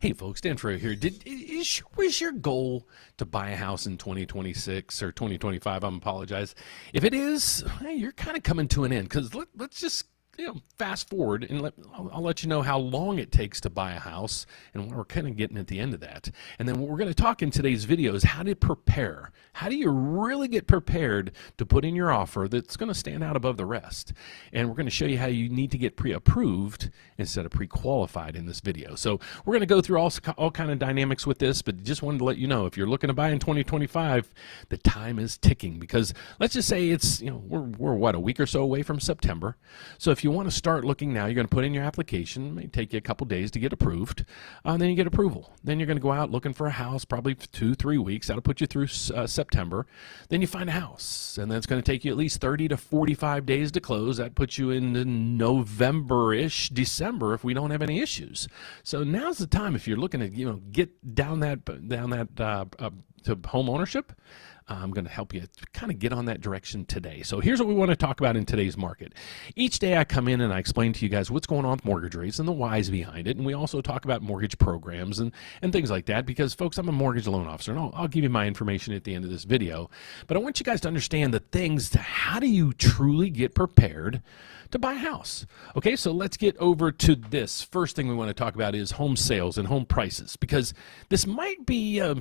Hey folks, Dan Frio here. Was your goal to buy a house in 2026 or 2025? I apologize. If it is, hey, you're kind of coming to an end, because let's just fast forward and I'll let you know how long it takes to buy a house, and we're kind of getting at the end of that. And then what we're going to talk in today's video is how to prepare. How do you really get prepared to put in your offer that's going to stand out above the rest? And we're going to show you how you need to get pre-approved instead of pre-qualified in this video. So we're going to go through all kind of dynamics with this, but just wanted to let you know, if you're looking to buy in 2025, the time is ticking, because let's just say it's, we're what, a week or so away from September. So if you you want to start looking now, you're going to put in your application. It may take you a couple days to get approved. Then you get approval. Then you're going to go out looking for a house, probably 2-3 weeks. That'll put you through September. Then you find a house, and that's going to take you at least 30 to 45 days to close. That puts you into November-ish, December, if we don't have any issues. So now's the time if you're looking to get down that to home ownership. I'm going to help you kind of get on that direction today. So here's what we want to talk about in today's market. Each day I come in and I explain to you guys what's going on with mortgage rates and the whys behind it. And we also talk about mortgage programs and things like that because, folks, I'm a mortgage loan officer, and I'll give you my information at the end of this video. But I want you guys to understand the things to how do you truly get prepared to buy a house. Okay, so let's get over to this. First thing we want to talk about is home sales and home prices, because this might be a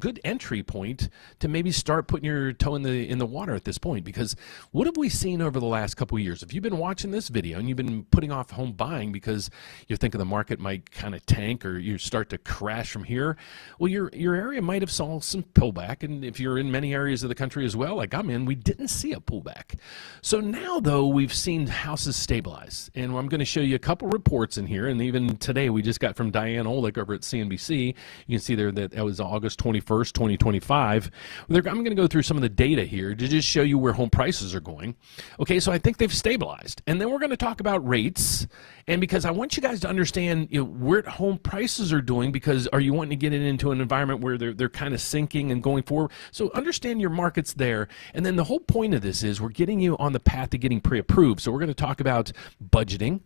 good entry point to maybe start putting your toe in the water at this point. Because what have we seen over the last couple of years? If you've been watching this video and you've been putting off home buying because you're thinking the market might kind of tank or you start to crash from here, well, your area might have saw some pullback. And if you're in many areas of the country as well, like I'm in, we didn't see a pullback. So now, though, we've seen houses stabilize, and I'm going to show you a couple reports in here. And even today we just got from Diane Olick over at CNBC. You can see there that was August 21st, 2025. I'm going to go through some of the data here to just show you where home prices are going. Okay, so I think they've stabilized, and then we're going to talk about rates. And because I want you guys to understand where home prices are doing, because are you wanting to get it into an environment where they're kind of sinking and going forward? So understand your markets there. And then the whole point of this is we're getting you on the path to getting pre-approved. So we're going to talk about budgeting.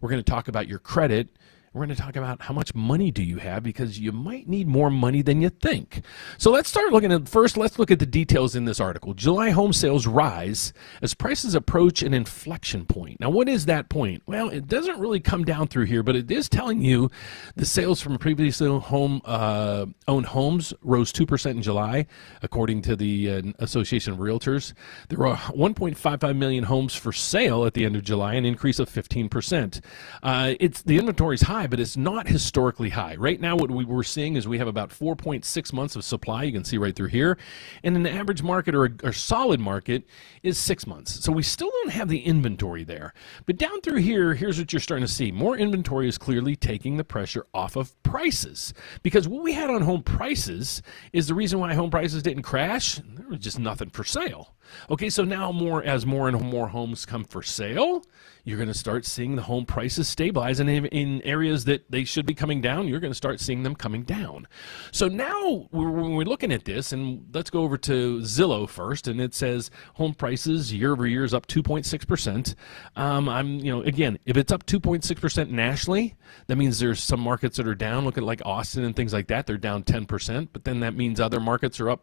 We're going to talk about your credit. We're going to talk about how much money do you have, because you might need more money than you think. So let's start looking at, first, let's look at the details in this article. July home sales rise as prices approach an inflection point. Now, what is that point? Well, it doesn't really come down through here, but it is telling you the sales from previously owned homes rose 2% in July, according to the Association of Realtors. There were 1.55 million homes for sale at the end of July, an increase of 15%. The inventory is high, but it's not historically high. Right now, what we're seeing is we have about 4.6 months of supply. You can see right through here. And an average market or a solid market is 6 months. So we still don't have the inventory there. But down through here, here's what you're starting to see. More inventory is clearly taking the pressure off of prices. Because what we had on home prices is the reason why home prices didn't crash. There was just nothing for sale. Okay, so now as more and more homes come for sale, you're going to start seeing the home prices stabilize, and in areas that they should be coming down, you're going to start seeing them coming down. So now when we're looking at this, and let's go over to Zillow first, and it says home prices year over year is up 2.6%. Again, if it's up 2.6% nationally, that means there's some markets that are down. Look at like Austin and things like that; they're down 10%. But then that means other markets are up,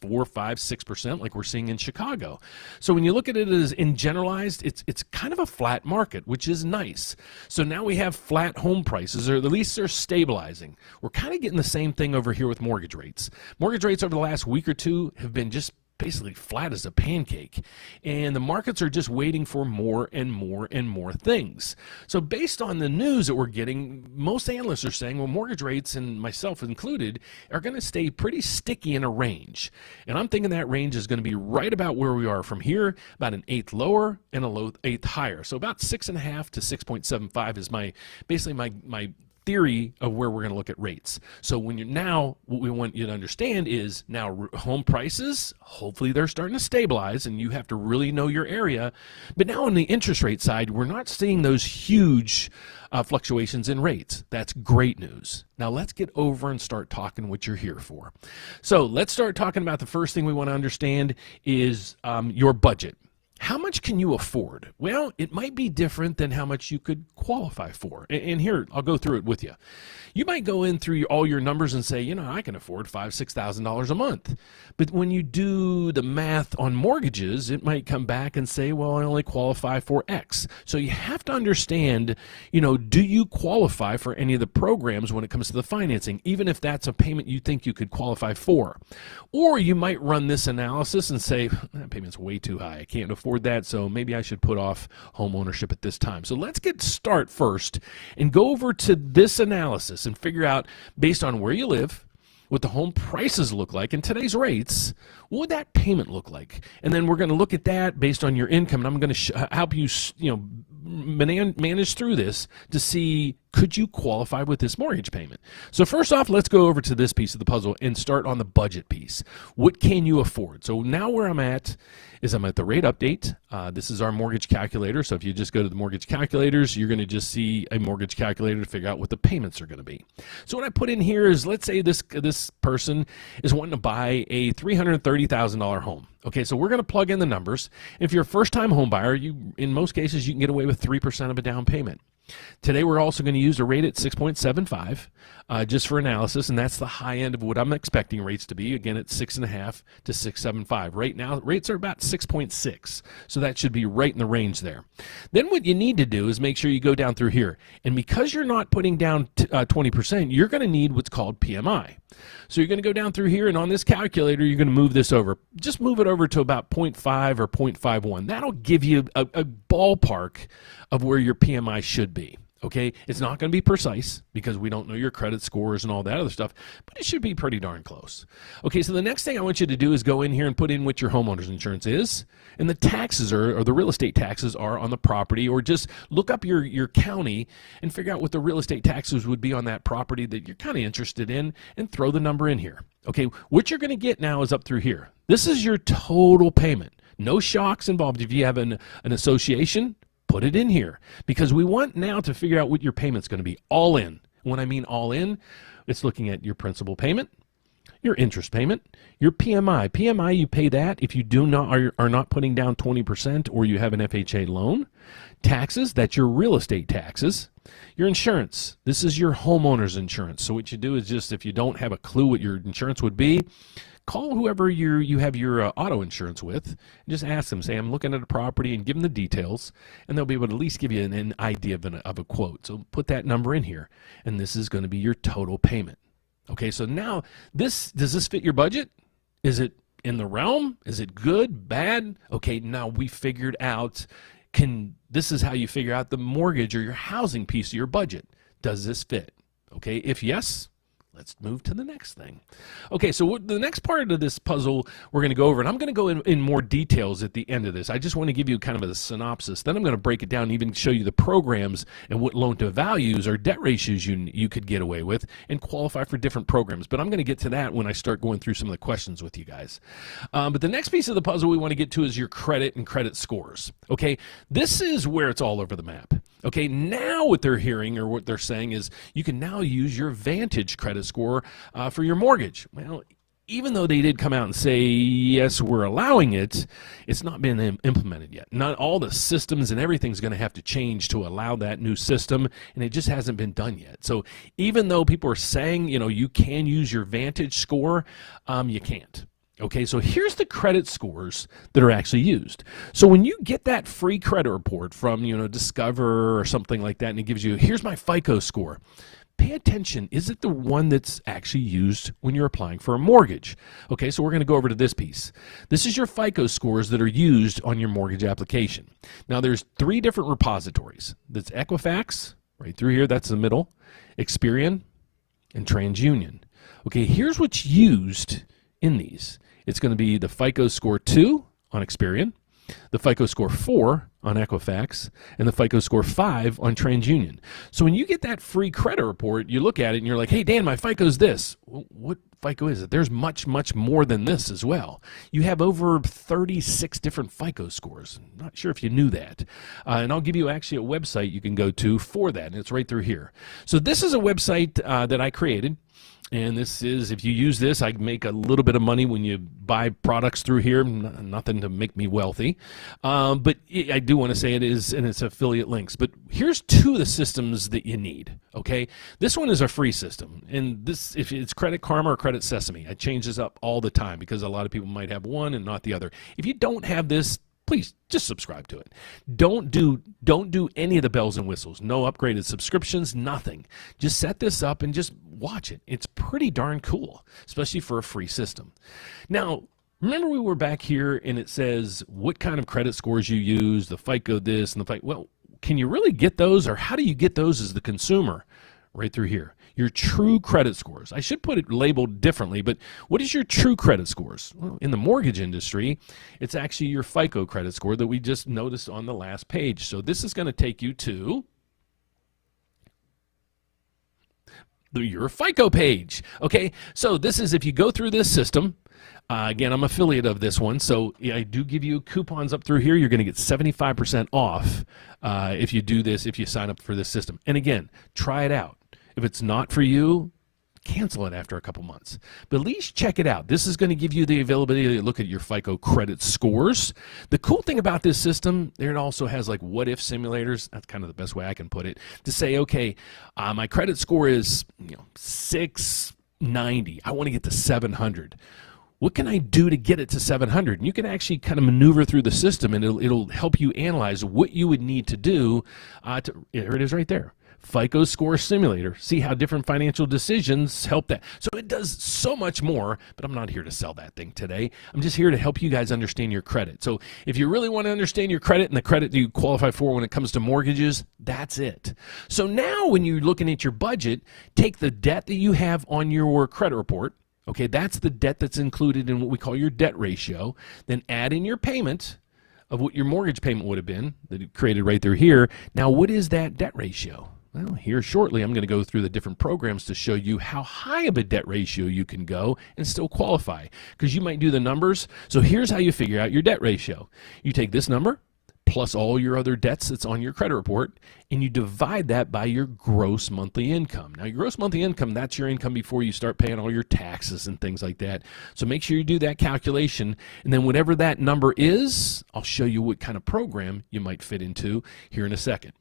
4, 5, 6%, like we're seeing in Chicago. So when you look at it as in generalized, it's kind of a flat market, which is nice. So now we have flat home prices, or at least they're stabilizing. We're kind of getting the same thing over here with mortgage rates. Mortgage rates over the last week or two have been just basically flat as a pancake, and the markets are just waiting for more and more and more things. So based on the news that we're getting, most analysts are saying, well, mortgage rates, and myself included, are going to stay pretty sticky in a range. And I'm thinking that range is going to be right about where we are from here, about an eighth lower and a low eighth higher. So about 6.5 to 6.75 is basically my theory of where we're going to look at rates. So what we want you to understand is now home prices, hopefully they're starting to stabilize, and you have to really know your area. But now on the interest rate side, we're not seeing those huge fluctuations in rates. That's great news. Now let's get over and start talking what you're here for. So let's start talking about the first thing we want to understand is your budget. How much can you afford? Well, it might be different than how much you could qualify for. And here, I'll go through it with you. You might go in through all your numbers and say, I can afford $5,000, $6,000 a month. But when you do the math on mortgages, it might come back and say, well, I only qualify for X. So you have to understand, do you qualify for any of the programs when it comes to the financing, even if that's a payment you think you could qualify for? Or you might run this analysis and say, that payment's way too high. I can't afford that, so maybe I should put off home ownership at this time. So let's start first and go over to this analysis and figure out, based on where you live, what the home prices look like and today's rates, what would that payment look like? And then we're going to look at that based on your income, and I'm going to help you, manage through this to see, could you qualify with this mortgage payment? So first off, let's go over to this piece of the puzzle and start on the budget piece. What can you afford? So now where I'm at is I'm at the rate update. This is our mortgage calculator. So if you just go to the mortgage calculators, you're going to just see a mortgage calculator to figure out what the payments are going to be. So what I put in here is, let's say this person is wanting to buy a $330,000 home. Okay, so we're going to plug in the numbers. If you're a first-time home buyer, in most cases, you can get away with 3% of a down payment. Today, we're also going to use a rate at 6.75 just for analysis, and that's the high end of what I'm expecting rates to be. Again, it's 6.5 to 6.75. Right now, rates are about 6.6, so that should be right in the range there. Then what you need to do is make sure you go down through here, and because you're not putting down 20%, you're going to need what's called PMI. So you're going to go down through here, and on this calculator, you're going to move this over. Just move it over to about 0.5 or 0.51. That'll give you a ballpark of where your PMI should be. Okay, it's not going to be precise because we don't know your credit scores and all that other stuff, but it should be pretty darn close. Okay, so the next thing I want you to do is go in here and put in what your homeowner's insurance is, and the taxes or the real estate taxes are on the property, or just look up your county and figure out what the real estate taxes would be on that property that you're kind of interested in, and throw the number in here. Okay, what you're going to get now is up through here. This is your total payment. No shocks involved. If you have an association, put it in here, because we want now to figure out what your payment's going to be all in. When I mean all in, it's looking at your principal payment, your interest payment, your PMI. PMI, you pay that if you are not putting down 20% or you have an FHA loan. Taxes, that's your real estate taxes. Your insurance, this is your homeowner's insurance. So what you do is, just if you don't have a clue what your insurance would be, call whoever you have your auto insurance with, and just ask them, say, I'm looking at a property, and give them the details, and they'll be able to at least give you an idea of a quote. So put that number in here, and this is going to be your total payment. Okay, so now does this fit your budget? Is it in the realm? Is it good, bad? Okay, now we figured out, this is how you figure out the mortgage or your housing piece of your budget. Does this fit? Okay, if yes, let's move to the next thing. Okay, so the next part of this puzzle we're going to go over, and I'm going to go in more details at the end of this. I just want to give you kind of a synopsis. Then I'm going to break it down and even show you the programs and what loan to values or debt ratios you could get away with and qualify for different programs. But I'm going to get to that when I start going through some of the questions with you guys. But the next piece of the puzzle we want to get to is your credit and credit scores. Okay, this is where it's all over the map. Okay, now what they're hearing or what they're saying is you can now use your Vantage credit score for your mortgage. Well, even though they did come out and say, yes, we're allowing it, it's not been implemented yet. Not all the systems and everything's going to have to change to allow that new system, and it just hasn't been done yet. So even though people are saying, you can use your Vantage score, you can't. Okay, so here's the credit scores that are actually used. So when you get that free credit report from, Discover or something like that, and it gives you, here's my FICO score, pay attention. Is it the one that's actually used when you're applying for a mortgage? Okay, so we're going to go over to this piece. This is your FICO scores that are used on your mortgage application. Now, there's 3 different repositories. That's Equifax, right through here, that's the middle, Experian, and TransUnion. Okay, here's what's used in these. It's going to be the FICO score 2 on Experian, the FICO score 4 on Equifax, and the FICO score 5 on TransUnion. So when you get that free credit report, you look at it and you're like, hey, Dan, my FICO's this. Well, what FICO is it? There's much, much more than this as well. You have over 36 different FICO scores. I'm not sure if you knew that. And I'll give you actually a website you can go to for that, and it's right through here. So this is a website that I created. And this is, if you use this, I make a little bit of money when you buy products through here. Nothing to make me wealthy. But I do want to say it is, and it's affiliate links. But here's 2 of the systems that you need, okay? This one is a free system. And this, if it's Credit Karma or Credit Sesame, I change this up all the time because a lot of people might have one and not the other. If you don't have this, please just subscribe to it. Don't do any of the bells and whistles. No upgraded subscriptions, nothing. Just set this up and just watch it. It's pretty darn cool, especially for a free system. Now, remember we were back here and it says what kind of credit scores you use, the FICO this and the FICO. Well, can you really get those, or how do you get those as the consumer? Right through here. your true credit scores. I should put it labeled differently, but what is your true credit scores? Well, in the mortgage industry, it's actually your FICO credit score that we just noticed on the last page. So this is going to take you to your FICO page. Okay, so this is if you go through this system. Again, I'm affiliate of this one, so I do give you coupons up through here. You're going to get 75% off if you do this, if you sign up for this system. And again, try it out. If it's not for you, cancel it after a couple months. But at least check it out. This is going to give you the availability to look at your FICO credit scores. The cool thing about this system, it also has like what-if simulators. That's kind of the best way I can put it. To say, okay, my credit score is 690. I want to get to 700. What can I do to get it to 700? And you can actually kind of maneuver through the system, and it'll help you analyze what you would need to do. Here it is right there. FICO Score Simulator. See how different financial decisions help that. So it does so much more, but I'm not here to sell that thing today. I'm just here to help you guys understand your credit. So if you really want to understand your credit and the credit that you qualify for when it comes to mortgages, that's it. So now when you're looking at your budget, take the debt that you have on your credit report. Okay, that's the debt that's included in what we call your debt ratio. Then add in your payment of what your mortgage payment would have been that it created right through here. Now, what is that debt ratio? Well, here shortly, I'm going to go through the different programs to show you how high of a debt ratio you can go and still qualify, because you might do the numbers. So here's how you figure out your debt ratio. You take this number plus all your other debts that's on your credit report, and you divide that by your gross monthly income. Now, your gross monthly income, that's your income before you start paying all your taxes and things like that. So make sure you do that calculation, and then whatever that number is, I'll show you what kind of program you might fit into here in a second.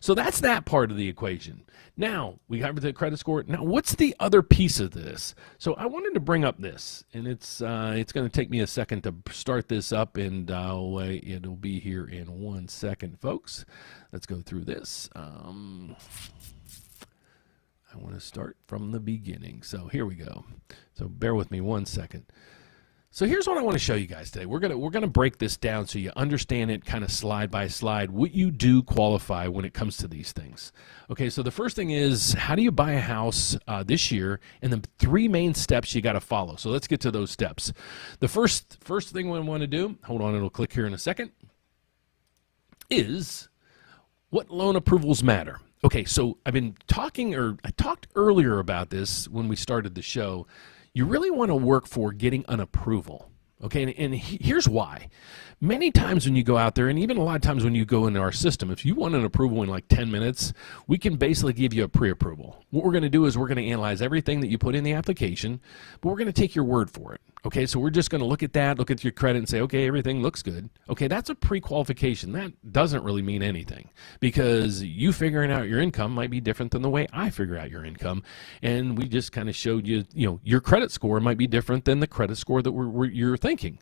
So that's that part of the equation. Now, we got the credit score. Now, what's the other piece of this? So I wanted to bring up this, and it's going to take me a second to start this up, and it'll be here in 1 second, folks. Let's go through this. I want to start from the beginning. So here we go. So bear with me 1 second. So here's what I want to show you guys today. We're gonna break this down so you understand it kind of slide by slide, what you do qualify when it comes to these things. Okay, so the first thing is, how do you buy a house this year? And the 3 main steps you got to follow. So let's get to those steps. The first thing we want to do, hold on, it'll click here in a second, is what loan approvals matter. Okay, so I talked earlier about this when we started the show. You really want to work for getting an approval, okay? And here's why. Many times when you go out there, and even a lot of times when you go into our system, if you want an approval in like 10 minutes, we can basically give you a pre-approval. What we're going to do is we're going to analyze everything that you put in the application, but we're going to take your word for it. Okay, so we're just going to look at that, look at your credit and say, okay, everything looks good. Okay, that's a pre-qualification. That doesn't really mean anything, because you figuring out your income might be different than the way I figure out your income. And we just kind of showed you, your credit score might be different than the credit score that you're thinking.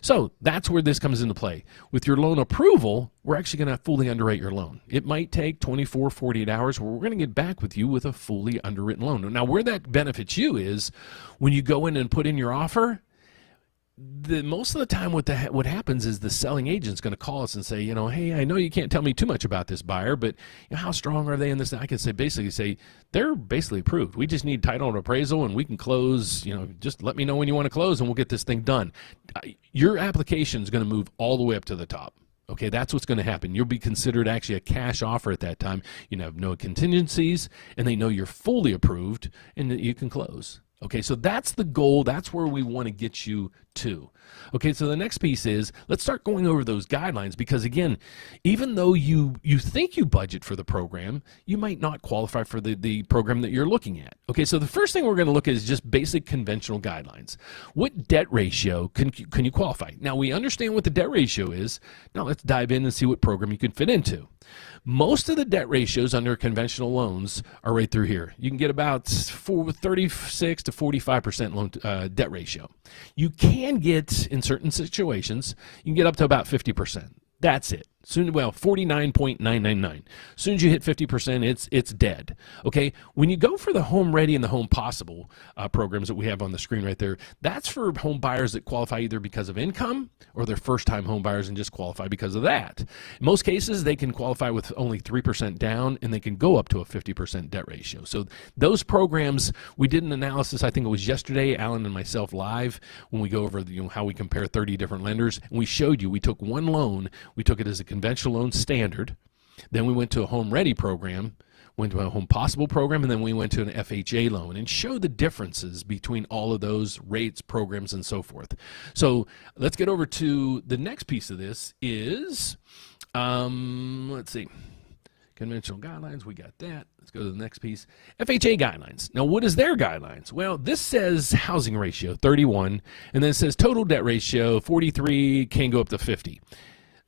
So that's where this comes into play. With your loan approval, we're actually going to fully underwrite your loan. It might take 24, 48 hours where we're going to get back with you with a fully underwritten loan. Now, where that benefits you is when you go in and put in your offer, most of the time what happens is the selling agent's going to call us and say, hey, I know you can't tell me too much about this buyer, but how strong are they in this? I can basically say they're basically approved. We just need title and appraisal, and we can close. Just let me know when you want to close, and we'll get this thing done. Your application is going to move all the way up to the top. Okay, that's what's going to happen. You'll be considered actually a cash offer at that time. You have no contingencies, and they know you're fully approved and that you can close. Okay, so that's the goal. That's where we want to get you to. Okay, so the next piece is, let's start going over those guidelines, because again, even though you think you budget for the program, you might not qualify for the program that you're looking at. Okay, so the first thing we're going to look at is just basic conventional guidelines. What debt ratio can you qualify? Now, we understand what the debt ratio is. Now let's dive in and see what program you can fit into. Most of the debt ratios under conventional loans are right through here. You can get about 36 to 45% loan debt ratio. You can get, in certain situations, you can get up to about 50%. That's it. Soon, well, 49.999. As soon as you hit 50%, it's dead. Okay, when you go for the Home Ready and the Home Possible programs that we have on the screen right there, that's for home buyers that qualify either because of income or they're first-time home buyers and just qualify because of that. In most cases, they can qualify with only 3% down, and they can go up to a 50% debt ratio. So those programs, we did an analysis, I think it was yesterday, Alan and myself live, when we go over how we compare 30 different lenders, and we showed you, we took one loan, we took it as a conventional loan standard, then we went to a Home Ready program, went to a Home Possible program, and then we went to an FHA loan, and show the differences between all of those rates, programs, and so forth. So let's get over to the next piece of this is, let's see, conventional guidelines, we got that. Let's go to the next piece. FHA guidelines. Now, what is their guidelines? Well, this says housing ratio, 31, and then it says total debt ratio, 43, can go up to 50.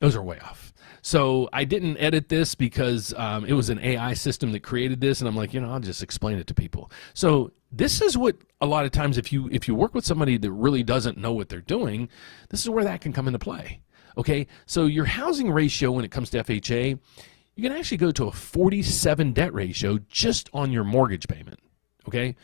Those are way off. So I didn't edit this because it was an AI system that created this, and I'm like, I'll just explain it to people. So this is what a lot of times, if you work with somebody that really doesn't know what they're doing, this is where that can come into play. Okay, so your housing ratio when it comes to FHA, you can actually go to a 47 debt ratio just on your mortgage payment. Okay,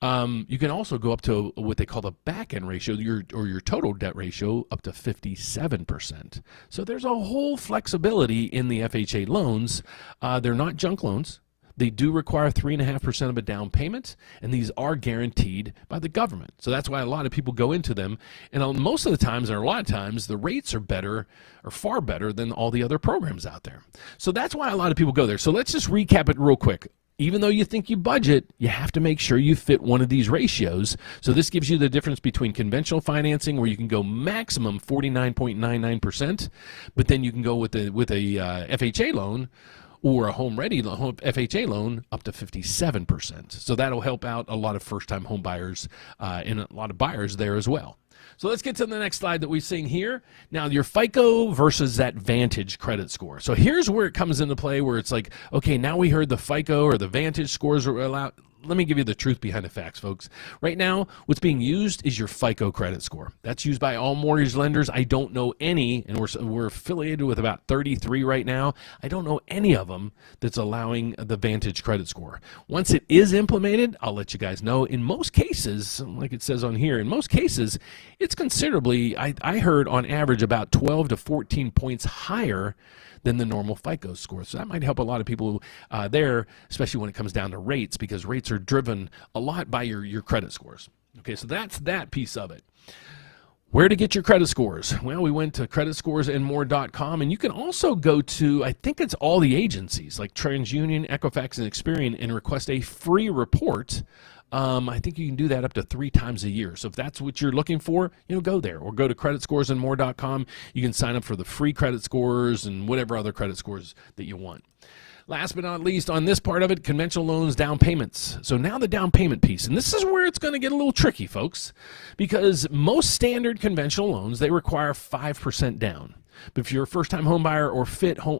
you can also go up to what they call the back-end ratio, your total debt ratio, up to 57%. So there's a whole flexibility in the FHA loans. They're not junk loans. They do require 3.5% of a down payment, and these are guaranteed by the government. So that's why a lot of people go into them. And most of the times, or a lot of times, the rates are better, or far better than all the other programs out there. So that's why a lot of people go there. So let's just recap it real quick. Even though you think you budget, you have to make sure you fit one of these ratios. So this gives you the difference between conventional financing, where you can go maximum 49.99%, but then you can go with a FHA loan or a Home Ready FHA loan up to 57%. So that'll help out a lot of first-time home buyers and a lot of buyers there as well. So let's get to the next slide that we're seeing here. Now, your FICO versus that Vantage credit score. So here's where it comes into play, where it's like, okay, now we heard the FICO or the Vantage scores are allowed. Let me give you the truth behind the facts, folks. Right now, what's being used is your FICO credit score. That's used by all mortgage lenders. I don't know any, and we're affiliated with about 33 right now. I don't know any of them that's allowing the Vantage credit score. Once it is implemented, I'll let you guys know. In most cases, like it says on here, in most cases, it's considerably, I heard on average about 12 to 14 points higher than the normal FICO score. So that might help a lot of people there, especially when it comes down to rates, because rates are driven a lot by your credit scores. Okay, so that's that piece of it. Where to get your credit scores? Well, we went to creditscoresandmore.com, and you can also go to, I think it's all the agencies like TransUnion, Equifax, and Experian, and request a free report. I think you can do that up to 3 times a year. So if that's what you're looking for, go there, or go to creditscoresandmore.com. You can sign up for the free credit scores and whatever other credit scores that you want. Last but not least, on this part of it, conventional loans, down payments. So now the down payment piece, and this is where it's going to get a little tricky, folks, because most standard conventional loans, they require 5% down. But if you're a first-time home buyer or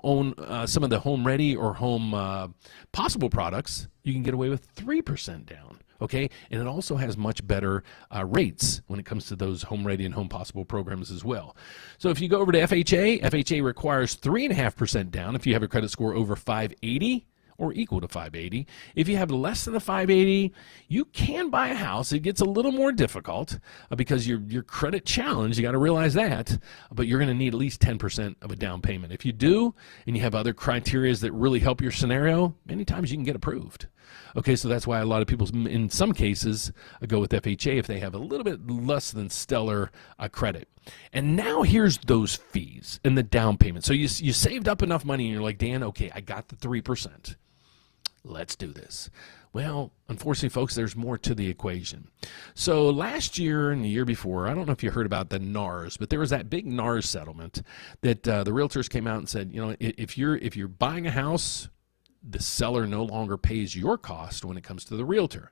own some of the Home Ready or Home Possible products, you can get away with 3% down. Okay, and it also has much better rates when it comes to those Home Ready and Home Possible programs as well. So if you go over to FHA requires 3.5% down if you have a credit score over 580 or equal to 580. If you have less than a 580, you can buy a house. It gets a little more difficult because your credit challenge, you got to realize that, but you're going to need at least 10% of a down payment. If you do, and you have other criteria that really help your scenario, many times you can get approved. Okay, so that's why a lot of people, in some cases, go with FHA if they have a little bit less than stellar credit. And now here's those fees and the down payment. So you saved up enough money, and you're like, Dan, okay, I got the 3%. Let's do this. Well, unfortunately, folks, there's more to the equation. So last year and the year before, I don't know if you heard about the NARS, but there was that big NARS settlement that the realtors came out and said, if you're buying a house, the seller no longer pays your cost when it comes to the realtor.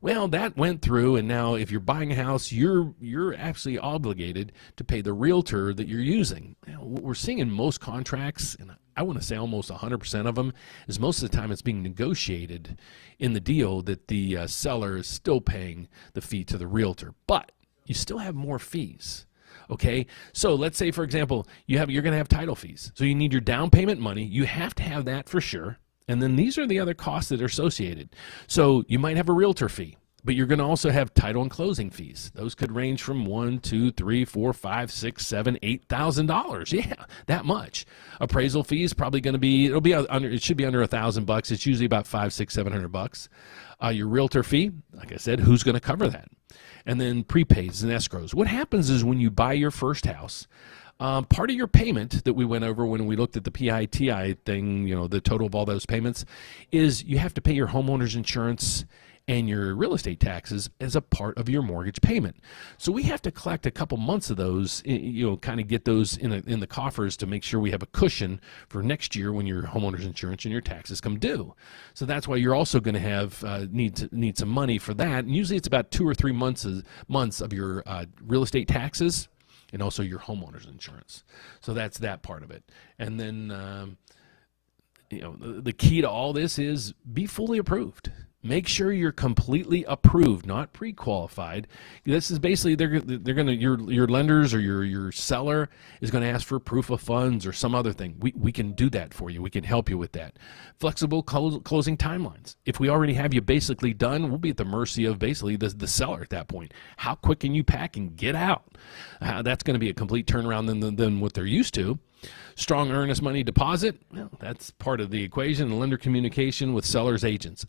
Well, that went through, and now if you're buying a house, you're actually obligated to pay the realtor that you're using. Now, what we're seeing in most contracts, and I want to say almost 100% of them, is most of the time it's being negotiated in the deal that the seller is still paying the fee to the realtor. But you still have more fees. Okay, so let's say, for example, you're going to have title fees. So you need your down payment money. You have to have that for sure. And then these are the other costs that are associated. So you might have a realtor fee, but you're going to also have title and closing fees. Those could range from $1, $2, $3, $4, $5, $6, $7, $8,000. Yeah, that much. Appraisal fee is probably going to be, it should be under $1,000. It's usually about $500, $600, $700. Your realtor fee, like I said, who's going to cover that? And then prepaids and escrows. What happens is when you buy your first house, part of your payment that we went over when we looked at the PITI thing, the total of all those payments, is you have to pay your homeowner's insurance and your real estate taxes as a part of your mortgage payment. So we have to collect a couple months of those, kind of get those in the coffers to make sure we have a cushion for next year when your homeowner's insurance and your taxes come due. So that's why you're also going to have need some money for that. And usually it's about 2 or 3 months of your real estate taxes and also your homeowner's insurance. So that's that part of it. And then the key to all this is be fully approved. Make sure you're completely approved, not pre-qualified. This is basically they're going to your lenders or your seller is going to ask for proof of funds or some other thing. We can do that for you. We can help you with that. Flexible closing timelines. If we already have you basically done, we'll be at the mercy of basically the seller at that point. How quick can you pack and get out? That's going to be a complete turnaround than what they're used to. Strong earnest money deposit, well, that's part of the equation. Lender communication with sellers' agents.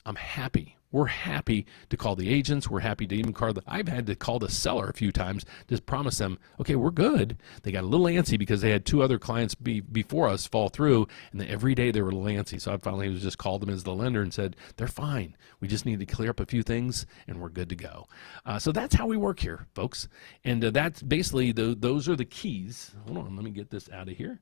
We're happy to call the agents. We're happy to even I've had to call the seller a few times to promise them, okay, we're good. They got a little antsy because they had 2 other clients before us fall through, and every day they were a little antsy. So I finally just called them as the lender and said, they're fine. We just need to clear up a few things, and we're good to go. So that's how we work here, folks. And that's basically, those are the keys. Hold on, let me get this out of here.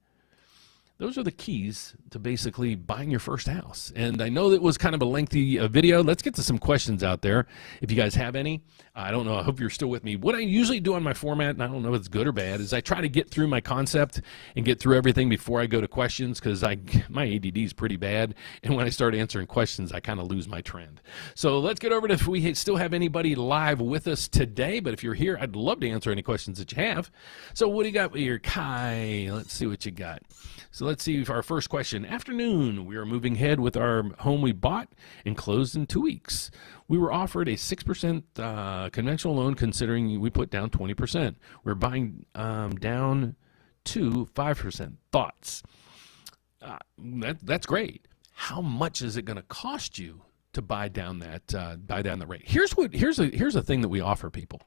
Those are the keys to basically buying your first house. And I know that was kind of a lengthy video. Let's get to some questions out there if you guys have any. I don't know. I hope you're still with me. What I usually do on my format, and I don't know if it's good or bad, is I try to get through my concept and get through everything before I go to questions because my ADD is pretty bad. And when I start answering questions, I kind of lose my trend. So let's get over to if we still have anybody live with us today. But if you're here, I'd love to answer any questions that you have. So what do you got here, Kai? Let's see what you got. So let's see our first question. Afternoon, we are moving ahead with our home we bought and closed in 2 weeks. We were offered a 6% conventional loan considering we put down 20%. We're buying down to 5%. Thoughts? That's great. How much is it going to cost you to buy down the rate? Here's a thing that we offer people,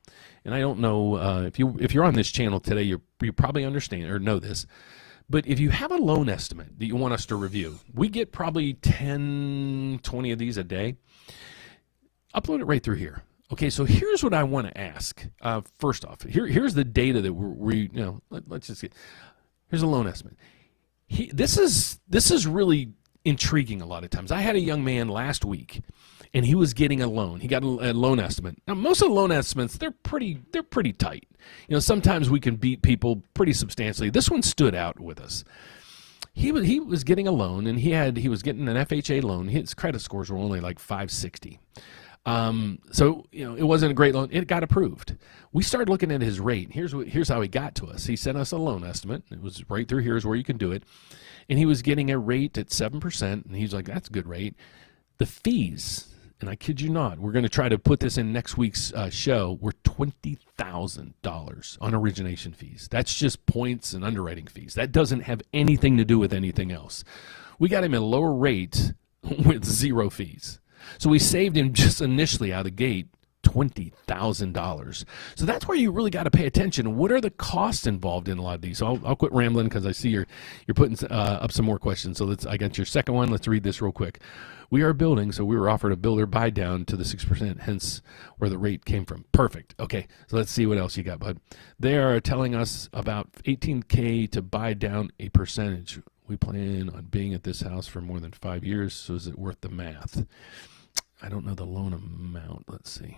and I don't know if you're on this channel today, you probably understand or know this. But if you have a loan estimate that you want us to review, we get probably 10, 20 of these a day. Upload it right through here. Okay, so here's what I want to ask. First off, here's the data that let's just get. Here's a loan estimate. This is really intriguing a lot of times. I had a young man last week, and he was getting a loan. He got a loan estimate. Now, most of the loan estimates, they're pretty tight. Sometimes we can beat people pretty substantially. This one stood out with us. He was getting a loan, and he was getting an FHA loan. His credit scores were only like 560. So it wasn't a great loan. It got approved. We started looking at his rate. Here's how he got to us. He sent us a loan estimate. It was right through here is where you can do it. And he was getting a rate at 7%, and he's like, that's a good rate. The fees, and I kid you not, we're going to try to put this in next week's show, were $20,000 on origination fees. That's just points and underwriting fees. That doesn't have anything to do with anything else. We got him at a lower rate with 0 fees. So we saved him just initially out of the gate $20,000. So that's where you really got to pay attention. What are the costs involved in a lot of these? So I'll quit rambling because I see you're putting up some more questions. So I got your second one. Let's read this real quick. We are building, so we were offered a builder buy down to the 6%, hence where the rate came from. Perfect. Okay, so let's see what else you got, bud. They are telling us about $18K to buy down a percentage. We plan on being at this house for more than 5 years, so is it worth the math? I don't know the loan amount. Let's see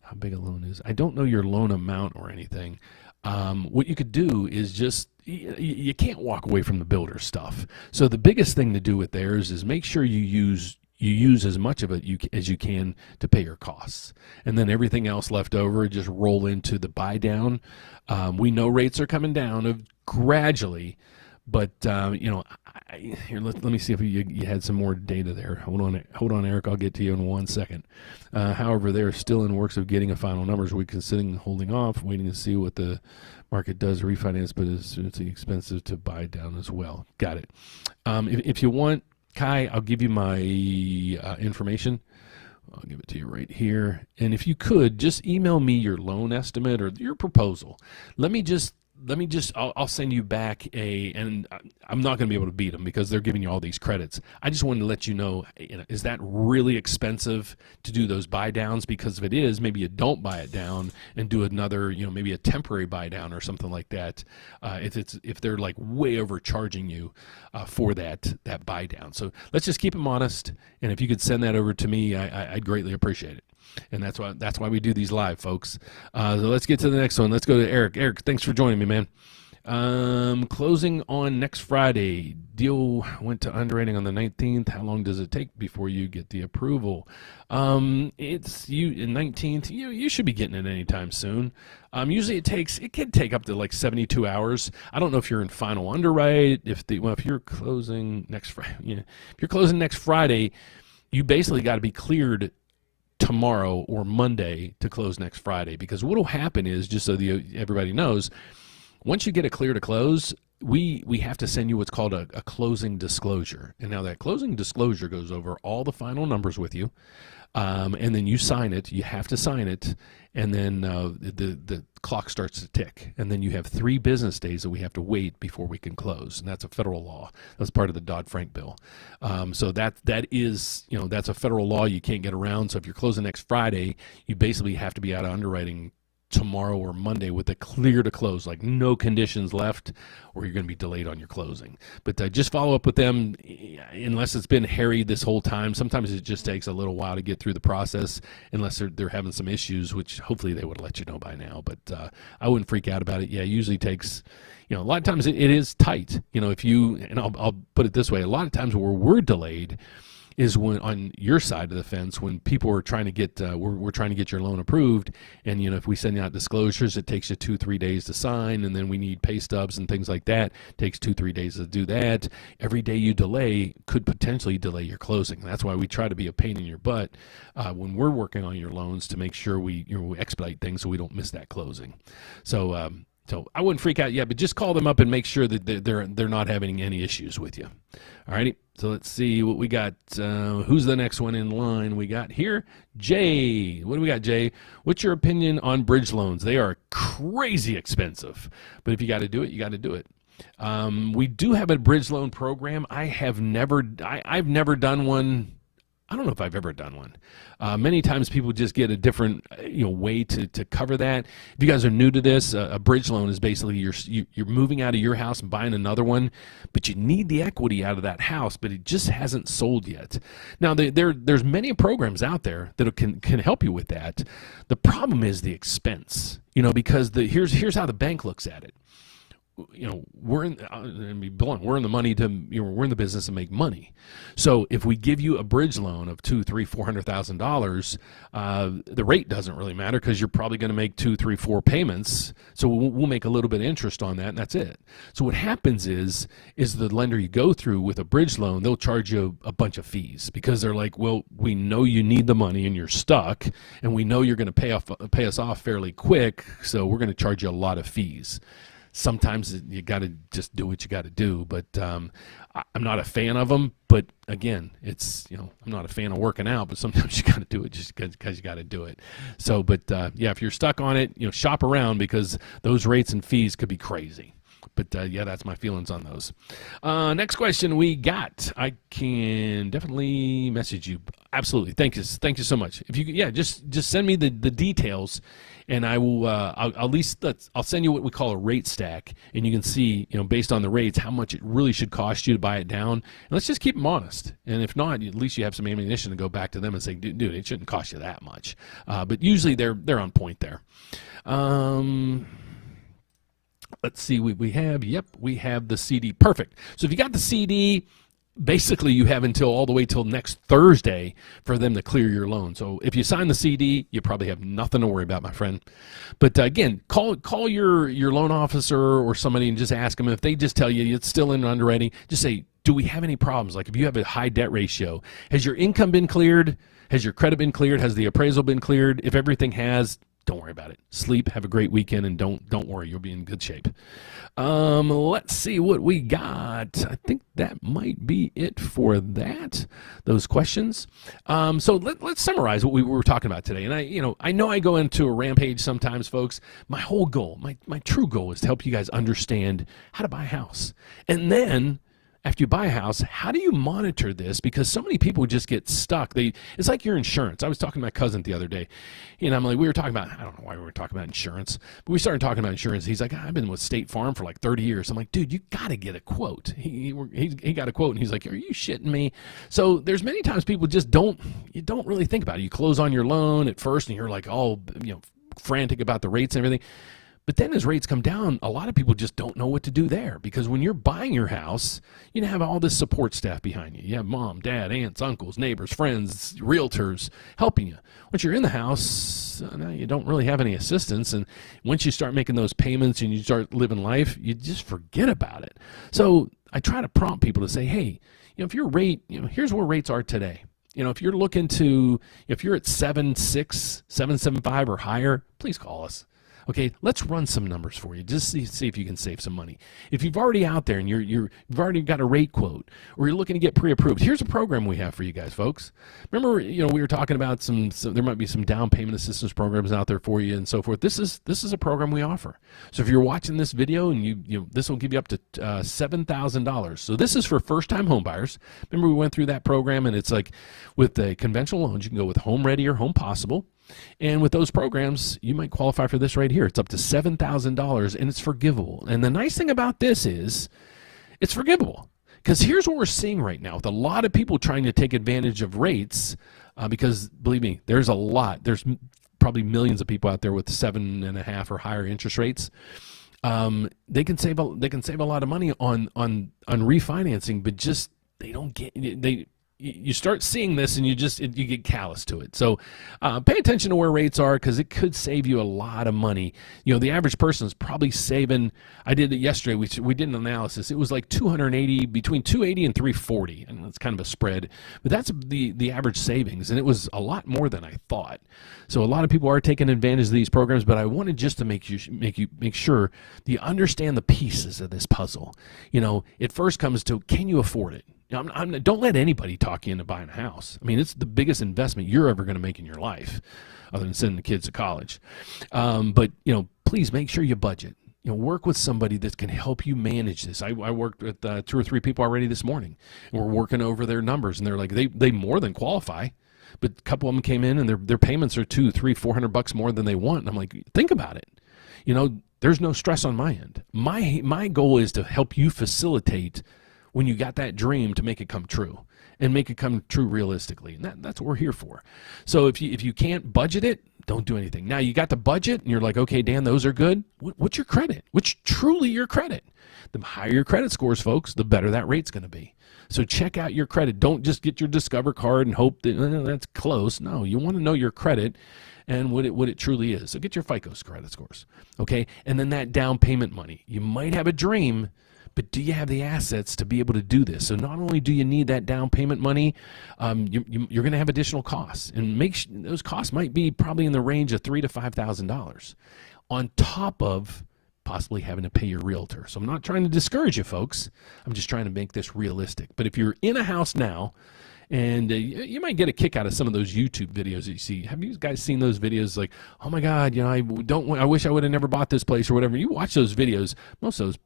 how big a loan is. I don't know your loan amount or anything. What you could do is just, you can't walk away from the builder stuff. So the biggest thing to do with theirs is make sure you use you use as much of it as you can to pay your costs. And then everything else left over, just roll into the buy down. We know rates are coming down gradually, but here, let me see if you had some more data there. Hold on, Eric. I'll get to you in 1 second. However, they're still in works of getting a final numbers. We're considering holding off, waiting to see what the market does refinance, but it's expensive to buy down as well. Got it. If you want, Kai, I'll give you my information. I'll give it to you right here. And if you could, just email me your loan estimate or your proposal. I'll send you back and I'm not going to be able to beat them because they're giving you all these credits. I just wanted to let you know, is that really expensive to do those buy downs? Because if it is, maybe you don't buy it down and do another, maybe a temporary buy down or something like that. If they're like way overcharging you for that buy down. So let's just keep them honest. And if you could send that over to me, I'd greatly appreciate it. And that's why we do these live, folks. So let's get to the next one. Let's go to Eric. Eric, thanks for joining me, man. Closing on next Friday. Deal went to underwriting on the 19th. How long does it take before you get the approval? It's you in 19th. You should be getting it anytime soon. Usually it can take up to like 72 hours. I don't know if you're in final underwrite. If you're closing next Friday, you basically got to be cleared tomorrow or Monday to close next Friday, because what will happen is, just so everybody knows, once you get it clear to close, we have to send you what's called a closing disclosure. And now that closing disclosure goes over all the final numbers with you, and then you sign it. You have to sign it, and then the clock starts to tick. And then you have 3 business days that we have to wait before we can close, and that's a federal law. That's part of the Dodd-Frank bill. So that is, that's a federal law you can't get around. So if you're closing next Friday, you basically have to be out of underwriting tomorrow or Monday with a clear to close, like no conditions left, or you're going to be delayed on your closing. But just follow up with them, unless it's been hairy this whole time. Sometimes it just takes a little while to get through the process, unless they're having some issues, which hopefully they would let you know by now. But I wouldn't freak out about it. Yeah, it usually takes, a lot of times it is tight. I'll put it this way, a lot of times where we're delayed is when, on your side of the fence, when people are trying to get we're trying to get your loan approved, and if we send out disclosures, it takes you 2-3 days to sign, and then we need pay stubs and things like that. It takes 2-3 days to do that. Every day you delay could potentially delay your closing. That's why we try to be a pain in your butt when we're working on your loans, to make sure we expedite things so we don't miss that closing. So I wouldn't freak out yet, but just call them up and make sure that they're not having any issues with you. All righty, so let's see what we got. Who's the next one in line? We got here, Jay. What do we got, Jay? What's your opinion on bridge loans? They are crazy expensive, but if you got to do it, you got to do it. We do have a bridge loan program. I've never done one. I don't know if I've ever done one. Many times people just get a different way to cover that. If you guys are new to this, a bridge loan is basically you're moving out of your house and buying another one, but you need the equity out of that house, but it just hasn't sold yet. Now, there's many programs out there that can help you with that. The problem is the expense, because here's how the bank looks at it. We're in the money we're in the business to make money. So if we give you a bridge loan of $200,000, $300,000, the rate doesn't really matter, because you're probably going to make 2, 3, 4 payments. So we'll make a little bit of interest on that, and that's it. So what happens is the lender you go through with a bridge loan, they'll charge you a bunch of fees, because they're like, well, we know you need the money and you're stuck, and we know you're going to pay us off fairly quick, so we're going to charge you a lot of fees. Sometimes you got to just do what you got to do, but I'm not a fan of them. But again, it's I'm not a fan of working out, but sometimes you got to do it just because you got to do it. So, but if you're stuck on it, shop around, because those rates and fees could be crazy. But that's my feelings on those. Next question we got. I can definitely message you. Absolutely. Thank you so much. If you just send me the details, and I will. I'll send you what we call a rate stack, and you can see, based on the rates, how much it really should cost you to buy it down. And let's just keep them honest. And if not, at least you have some ammunition to go back to them and say, dude, it shouldn't cost you that much. But usually they're on point there. Let's see what we have. Yep, we have the CD. Perfect. So if you got the CD, basically you have until all the way till next Thursday for them to clear your loan. So if you sign the CD, you probably have nothing to worry about, my friend. But again, call your loan officer or somebody and just ask them. If they just tell you it's still in underwriting, just say, do we have any problems? Like if you have a high debt ratio, has your income been cleared? Has your credit been cleared? Has the appraisal been cleared? If everything has, don't worry about it. Sleep, have a great weekend, and don't worry. You'll be in good shape. Let's see what we got. I think that might be it for those questions. So let's summarize what we were talking about today. And I know I go into a rampage sometimes, folks. My whole goal, my true goal is to help you guys understand how to buy a house. And then after you buy a house, how do you monitor this? Because so many people just get stuck. It's like your insurance. I was talking to my cousin the other day, and we were talking about, I don't know why we were talking about insurance, but we started talking about insurance. He's like, I've been with State Farm for like 30 years. I'm like, dude, you got to get a quote. He got a quote, and he's like, are you shitting me? So there's many times people just don't really think about it. You close on your loan at first, and you're like, frantic about the rates and everything. But then as rates come down, a lot of people just don't know what to do there, because when you're buying your house, you have all this support staff behind you. You have mom, dad, aunts, uncles, neighbors, friends, realtors helping you. Once you're in the house, now you don't really have any assistance. And once you start making those payments and you start living life, you just forget about it. So I try to prompt people to say, hey, if your rate, here's where rates are today. If you're looking to, if you're at 7.6, 7.75 or higher, please call us. Okay, let's run some numbers for you. Just see if you can save some money. If you've already out there and you've already got a rate quote, or you're looking to get pre-approved, here's a program we have for you guys, folks. Remember, we were talking about there might be some down payment assistance programs out there for you and so forth. This is a program we offer. So if you're watching this video, and this will give you up to $7,000. So this is for first-time home buyers. Remember, we went through that program, and it's like with the conventional loans, you can go with Home Ready or Home Possible. And with those programs, you might qualify for this right here. It's up to $7,000, and it's forgivable. And the nice thing about this is it's forgivable. Because here's what we're seeing right now with a lot of people trying to take advantage of rates, because believe me, there's probably millions of people out there with 7.5 or higher interest rates. They can save a lot of money on refinancing, but just you start seeing this and you get callous to it. So pay attention to where rates are, because it could save you a lot of money. The average person is probably saving, I did it yesterday, we did an analysis. It was like between $280 and $340, and that's kind of a spread, but that's the average savings, and it was a lot more than I thought. So a lot of people are taking advantage of these programs, but I wanted just to make sure that you understand the pieces of this puzzle. It first comes to, can you afford it? Don't let anybody talk you into buying a house. I mean, it's the biggest investment you're ever going to make in your life, other than sending the kids to college. But please make sure you budget. Work with somebody that can help you manage this. I worked with 2 or 3 people already this morning, and we're working over their numbers, and they're like, they more than qualify. But a couple of them came in, and their payments are $200, $300, $400 more than they want. And I'm like, think about it. There's no stress on my end. My goal is to help you facilitate when you got that dream, to make it come true, and make it come true realistically. And that's what we're here for. So if you can't budget it, don't do anything. Now you got the budget and you're like, okay, Dan, those are good. What's your credit? What's truly your credit? The higher your credit scores, folks, the better that rate's going to be. So check out your credit. Don't just get your Discover card and hope that that's close. No, you want to know your credit and what it truly is. So get your FICO credit scores, okay? And then that down payment money. You might have a dream, but do you have the assets to be able to do this? So not only do you need that down payment money, you're going to have additional costs, and those costs might be probably in the range of $3,000 to $5,000, on top of possibly having to pay your realtor. So I'm not trying to discourage you, folks. I'm just trying to make this realistic. But if you're in a house now, and you might get a kick out of some of those YouTube videos that you see. Have you guys seen those videos like, oh my God, I wish I would have never bought this place or whatever? You watch those videos, most of those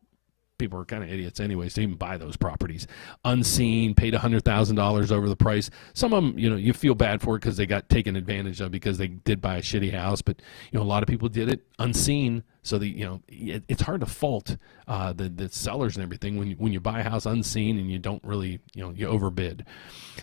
people are kind of idiots anyways to even buy those properties. Unseen, paid $100,000 over the price. Some of them, you feel bad for it because they got taken advantage of because they did buy a shitty house. But, a lot of people did it unseen. So it's hard to fault the sellers and everything when you buy a house unseen and you don't really, you overbid.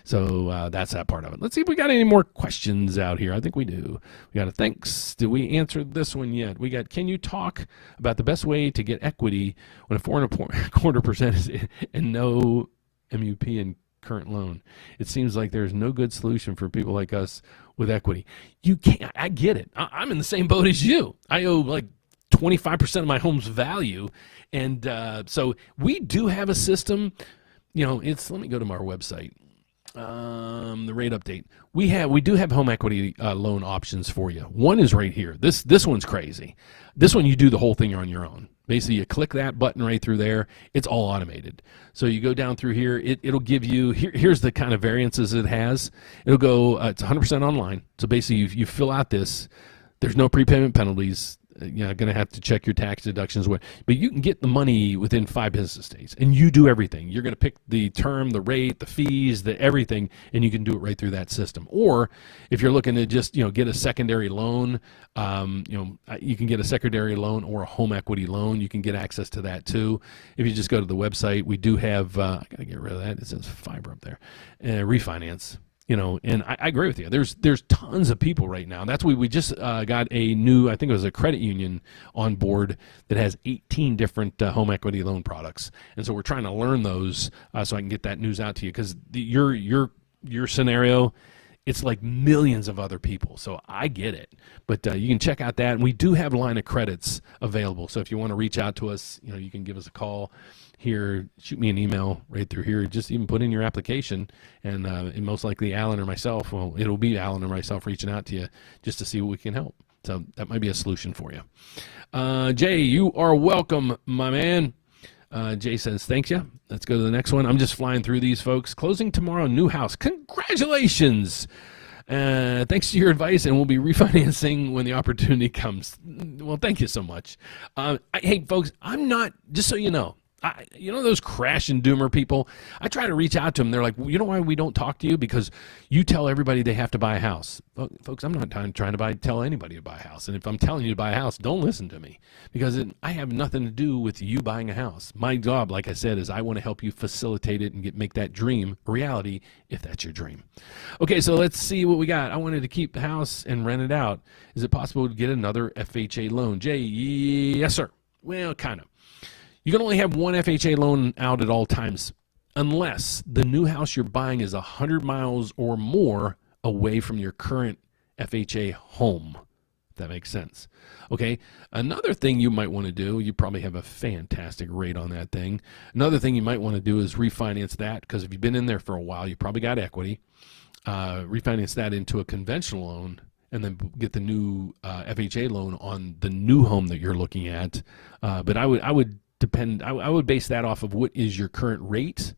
So that's that part of it. Let's see if we got any more questions out here. I think we do. We got a thanks. Did we answer this one yet? We got, can you talk about the best way to get equity when a 4.25% is MUP and current loan. It seems like there's no good solution for people like us with equity. You can't. I get it. I'm in the same boat as you. I owe like 25% of my home's value, and so we do have a system. Let me go to our website. The rate update. We do have home equity loan options for you. One is right here. This one's crazy. This one you do the whole thing on your own. Basically, you click that button right through there. It's all automated. So you go down through here. It'll give you here's the kind of variances it has. It'll go. It's 100% online. So basically, you fill out this. There's no prepayment penalties. You're going to have to check your tax deductions, but you can get the money within 5 business days, and you do everything. You're going to pick the term, the rate, the fees, the everything, and you can do it right through that system. Or if you're looking to just get a secondary loan, you can get a secondary loan or a home equity loan. You can get access to that too. If you just go to the website, we do have. I got to get rid of that. It says fiber up there. Refinance. And I agree with you. There's tons of people right now. That's why we just got a new, I think it was a credit union on board that has 18 different home equity loan products. And so we're trying to learn those so I can get that news out to you, because your scenario, it's like millions of other people. So I get it. But you can check out that. And we do have line of credits available. So if you want to reach out to us, you can give us a call here, shoot me an email right through here. Just even put in your application, and most likely Alan or myself, it'll be Alan or myself reaching out to you just to see what we can help. So that might be a solution for you. Jay, you are welcome, my man. Jay says, thanks you. Let's go to the next one. I'm just flying through these, folks. Closing tomorrow, new house. Congratulations. Thanks to your advice, and we'll be refinancing when the opportunity comes. Well, thank you so much. Hey, folks, I'm not, just so you know, those crash and doomer people, I try to reach out to them. They're like, you know why we don't talk to you? Because you tell everybody they have to buy a house. Folks, I'm not trying to tell anybody to buy a house. And if I'm telling you to buy a house, don't listen to me, because I have nothing to do with you buying a house. My job, like I said, is I want to help you facilitate it and make that dream a reality, if that's your dream. Okay, so let's see what we got. I wanted to keep the house and rent it out. Is it possible to get another FHA loan? Jay, yes, sir. Well, kind of. You can only have one FHA loan out at all times, unless the new house you're buying is 100 miles or more away from your current FHA home, if that makes sense. Okay, another thing you might want to do, you probably have a fantastic rate on that thing. Another thing you might want to do is refinance that, because if you've been in there for a while, you probably got equity. Refinance that into a conventional loan, and then get the new FHA loan on the new home that you're looking at. But I would base that off of what is your current rate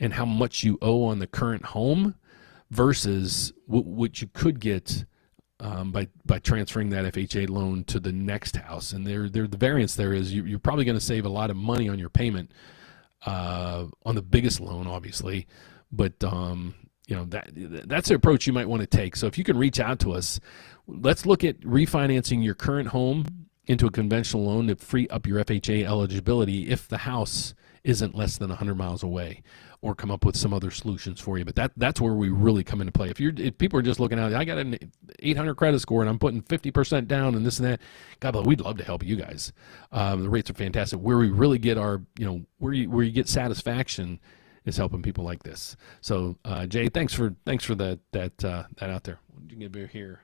and how much you owe on the current home versus what you could get by transferring that FHA loan to the next house. And the variance there is you're probably going to save a lot of money on your payment on the biggest loan, obviously. But that's the approach you might want to take. So if you can reach out to us, let's look at refinancing your current home into a conventional loan to free up your FHA eligibility if the house isn't less than 100 miles away, or come up with some other solutions for you. But that's where we really come into play. If people are just looking at, I got an 800 credit score and I'm putting 50% down and this and that, God bless, we'd love to help you guys. The rates are fantastic. Where we really get our, where you get satisfaction is helping people like this. So Jay, thanks for that out there. What did you get here?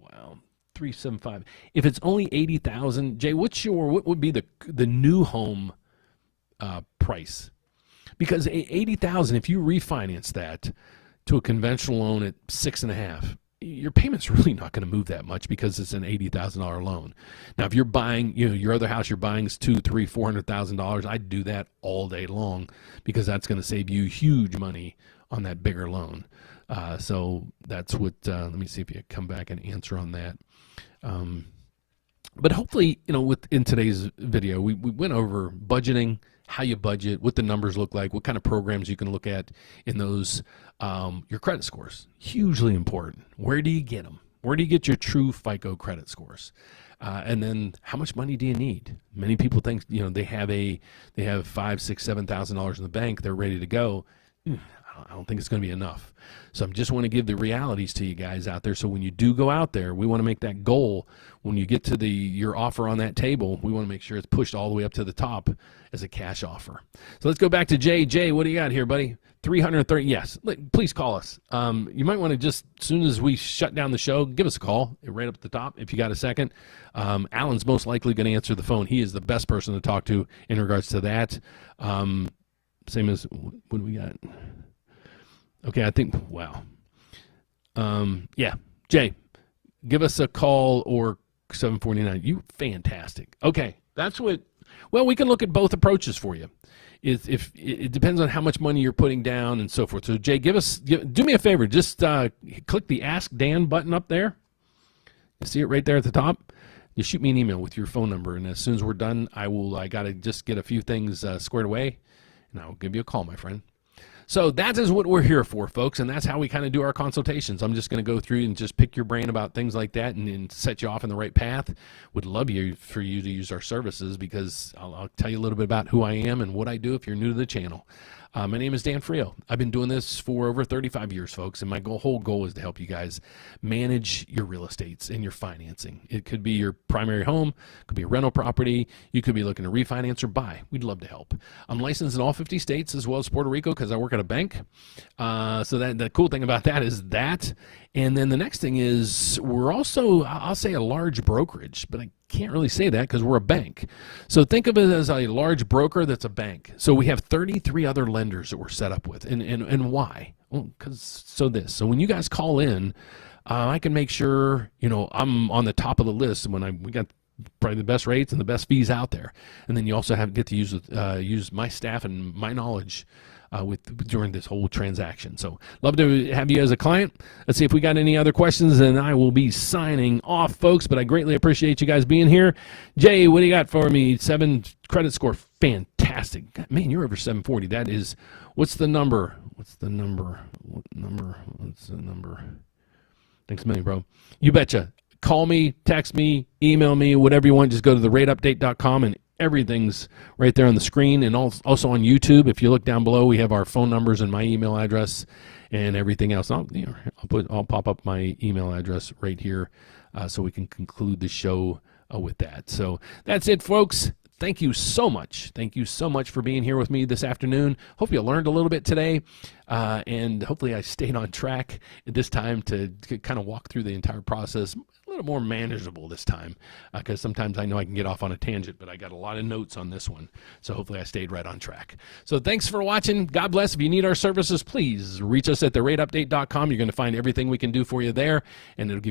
Wow. 375. If it's only 80,000, Jay, what would be the new home price? Because 80,000, if you refinance that to a conventional loan at 6.5, your payment's really not going to move that much, because it's an $80,000 loan. Now, if you're buying, your other house you're buying is $200,000, $400,000, I'd do that all day long, because that's going to save you huge money on that bigger loan. So that's what. Let me see if you come back and answer on that. But hopefully, in today's video, we went over budgeting, how you budget, what the numbers look like, what kind of programs you can look at in those. Your credit scores, hugely important. Where do you get them? Where do you get your true FICO credit scores? And then how much money do you need? Many people think, they have $5,000, $6,000, $7,000 in the bank, they're ready to go. I don't think it's going to be enough. So I just want to give the realities to you guys out there. So when you do go out there, we want to make that goal. When you get to your offer on that table, we want to make sure it's pushed all the way up to the top as a cash offer. So let's go back to Jay. Jay, what do you got here, buddy? 330, yes. Please call us. You might want to just, as soon as we shut down the show, give us a call right up at the top if you got a second. Alan's most likely going to answer the phone. He is the best person to talk to in regards to that. Same as, what do we got? Okay, I think, wow. Yeah, Jay, give us a call or 749. You fantastic. Okay, that's what, well, we can look at both approaches for you. If it depends on how much money you're putting down and so forth. So Jay, do me a favor. Just click the Ask Dan button up there. You see it right there at the top. You shoot me an email with your phone number, and as soon as we're done, I got to just get a few things squared away, and I'll give you a call, my friend. So that is what we're here for, folks, and that's how we kind of do our consultations. I'm just going to go through and just pick your brain about things like that and set you off in the right path. Would love for you to use our services, because I'll tell you a little bit about who I am and what I do if you're new to the channel. My name is Dan Frio. I've been doing this for over 35 years, folks, and my whole goal is to help you guys manage your real estates and your financing. It could be your primary home, could be a rental property, you could be looking to refinance or buy. We'd love to help. I'm licensed in all 50 states as well as Puerto Rico because I work at a bank. So the cool thing about that is that. And then the next thing is we're also, I'll say, a large brokerage, but I can't really say that because we're a bank. So think of it as a large broker that's a bank. So we have 33 other lenders that we're set up with. And why? Well, so when you guys call in, I can make sure, I'm on the top of the list when we got probably the best rates and the best fees out there. And then you also get to use my staff and my knowledge during this whole transaction. So love to have you as a client. Let's see if we got any other questions, and I will be signing off, folks, but I greatly appreciate you guys being here. Jay, what do you got for me? 7 credit score. Fantastic. Man, you're over 740. That is, what's the number? What's the number? Thanks a million, bro. You betcha. Call me, text me, email me, whatever you want. Just go to the rateupdate.com, and everything's right there on the screen, and also on YouTube. If you look down below, we have our phone numbers and my email address and everything else. I'll pop up my email address right here so we can conclude the show with that. So that's it, folks. Thank you so much. Thank you so much for being here with me this afternoon. Hope you learned a little bit today, and hopefully I stayed on track at this time to kind of walk through the entire process a little more manageable this time, because sometimes I know I can get off on a tangent, but I got a lot of notes on this one, so hopefully I stayed right on track. So thanks for watching. God bless. If you need our services, please reach us at therateupdate.com. You're going to find everything we can do for you there, and it'll give